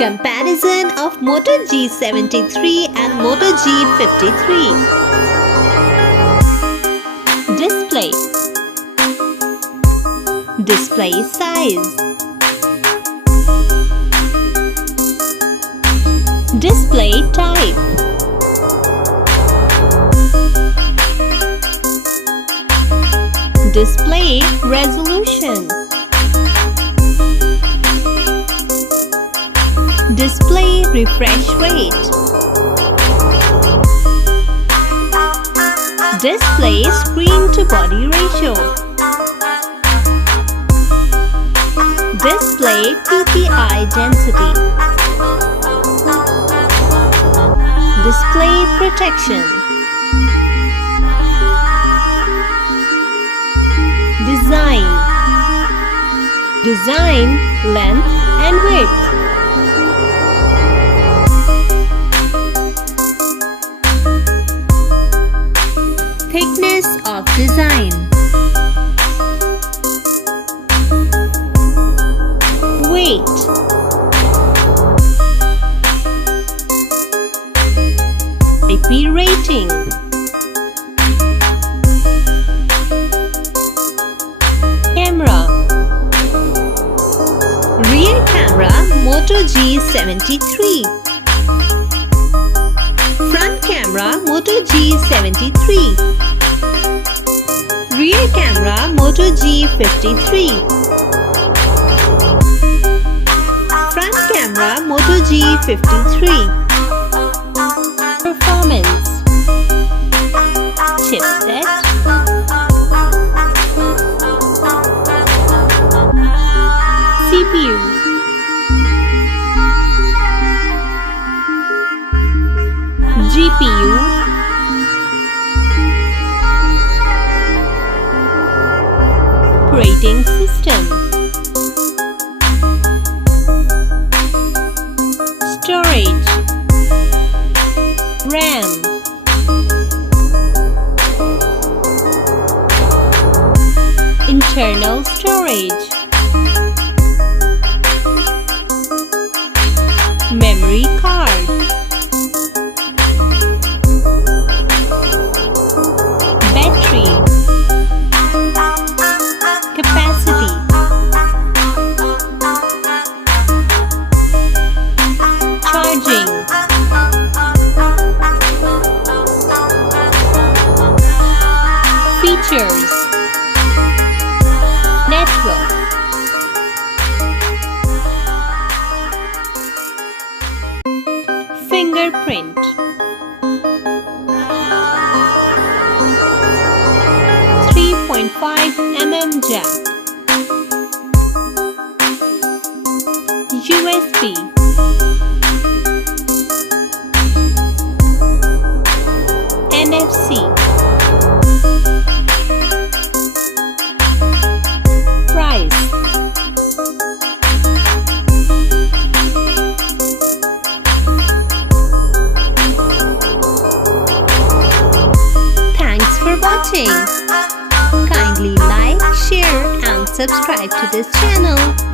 Comparison of Moto G73 and Moto G53. Display. Display size. Display type. Display resolution. Display refresh rate. Display screen to body ratio. Display PPI density. Display protection. Design. Design length and width. Thickness of design. Weight. IP rating. Camera. Rear camera Moto G73. Front camera Moto G73. Rear camera Moto G53. Front camera Moto G53. Performance. Chipset. CPU. GPU. Operating system. Storage. RAM. Internal storage. Memory card. Battery. Capacity. Charging. Features. Network. Fingerprint. jack. USB. NFC. Price. Thanks for watching. Kindly like, share and subscribe to this channel.